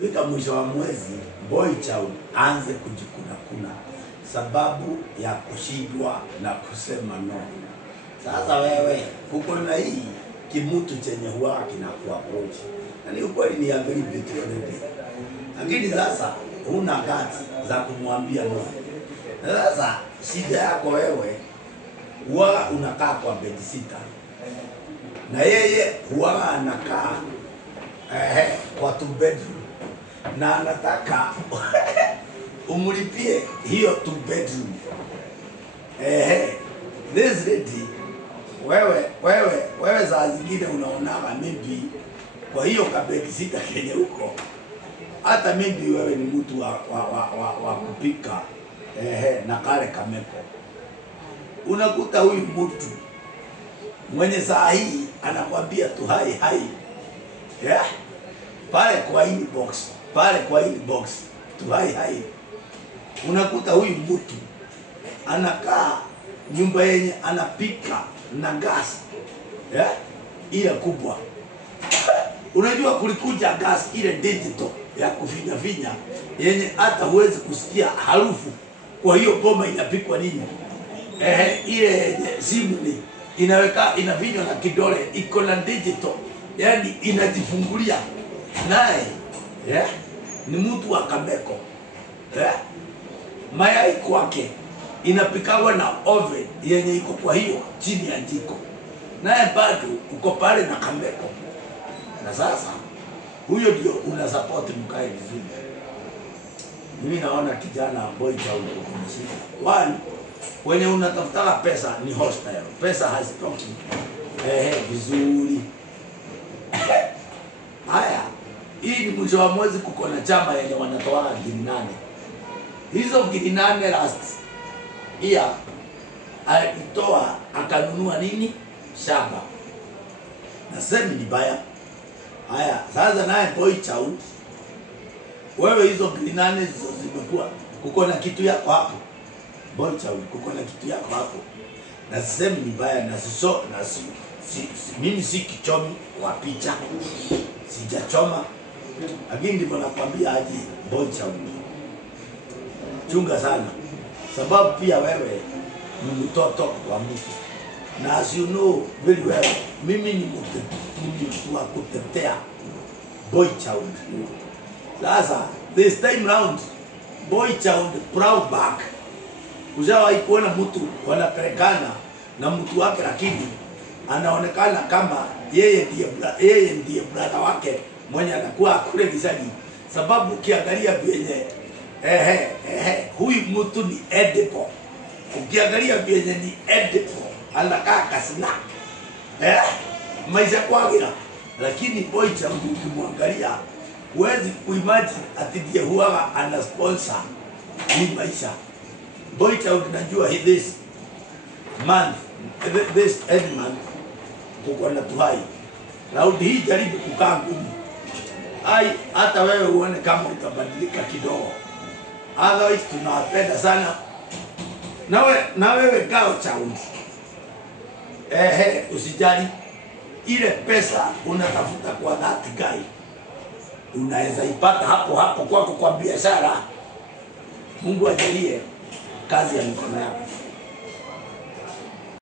Fika mwisho wa mwezi boy child aanze kujikuna sababu ya kushindwa na kusema no. Sasa wewe uko na hii kimutu chenye huwa kinakuwa approach. Yaani ukweli ni a very beautiful thing. Lakini sasa huna guts za kumwambia no. Sasa shida yako wewe huwa unakaa kwa bed sitter. Na yeye huwa anakaa kwa two bedroom. Na anataka umulipie hiyo two bedroom. This lady wewe za zingine unaonaga maybe kwa hiyo kabedi sita kenye huko hata maybe wewe ni mtu wa kupika na kale kameko. Unakuta huyu mtu mwenye saa hii anakwambia tu hai pale kwa inbox tu hai. Unakuta huyu mtu anakaa nyumba yenye anapika na gas ile kubwa. Unajua kulikuja gas ile digital ya kufinya yenye hata huwezi kusikia harufu. Kwa hiyo boma inapikwa nini? Ile simu ni inavinywa na kidole, iko na digital, yani inajifungulia naye ni mtu wa kameko. Mayai kwake inapikawa na oven yenye iko kwa hiyo chini ya jiko, naye bado uko pale na kameko. Na sasa huyo ndio una support mkae vizuri. Mimi naona kijana boy child uko mshika. One, wenye unatafuta pesa ni hostile. Pesa hazitoki vizuri. Haya, hii ni mwisho wa mwezi kuko na chama yenye wanatoa 8,000. Hizo 8,000 last year alitoa akanunua nini? Shamba. Na semi ni baya. Haya, sasa naye boy child wewe hizo 8,000 zimekuwa kuko na kitu yako hapo. Boy child kuko na kitu yako hapo. Na semi ni baya na mimi si kichomi wa picha. Sijachoma. Lakini ndivyo nakwambia aje boy child. Chunga sana. Sababu pia wewe ni mtoto wa mtu. Na as you know very well, mimi ni mtu wa kutetea boy child. Sasa this time round boy child proud back. Ujawahi kuona mtu wanapelekana na mtu wake lakini anaonekana kama yeye ndiye brother wake mwenye anakuwa kule gizani. Sababu ukiangalia vyenye huyu mtu ni edible. Ukiangalia vyenye ni edible anakaa kasina maisha kwagira. Lakini boy child ukimwangalia huwezi kuimagine ati ndiye huwa ana sponsor hii maisha. Boy child najua this month end month tuko na tuhai. Raundi hii jaribu kukaa ngumu. Hata wewe uone kama utabadilika kidogo. Otherwise tunawapenda sana. Na wewe gao child. Usijali ile pesa unatafuta kwa that guy. Unaweza ipata hapo kwako kwa biashara. Mungu ajalie kazi ya mikono yako.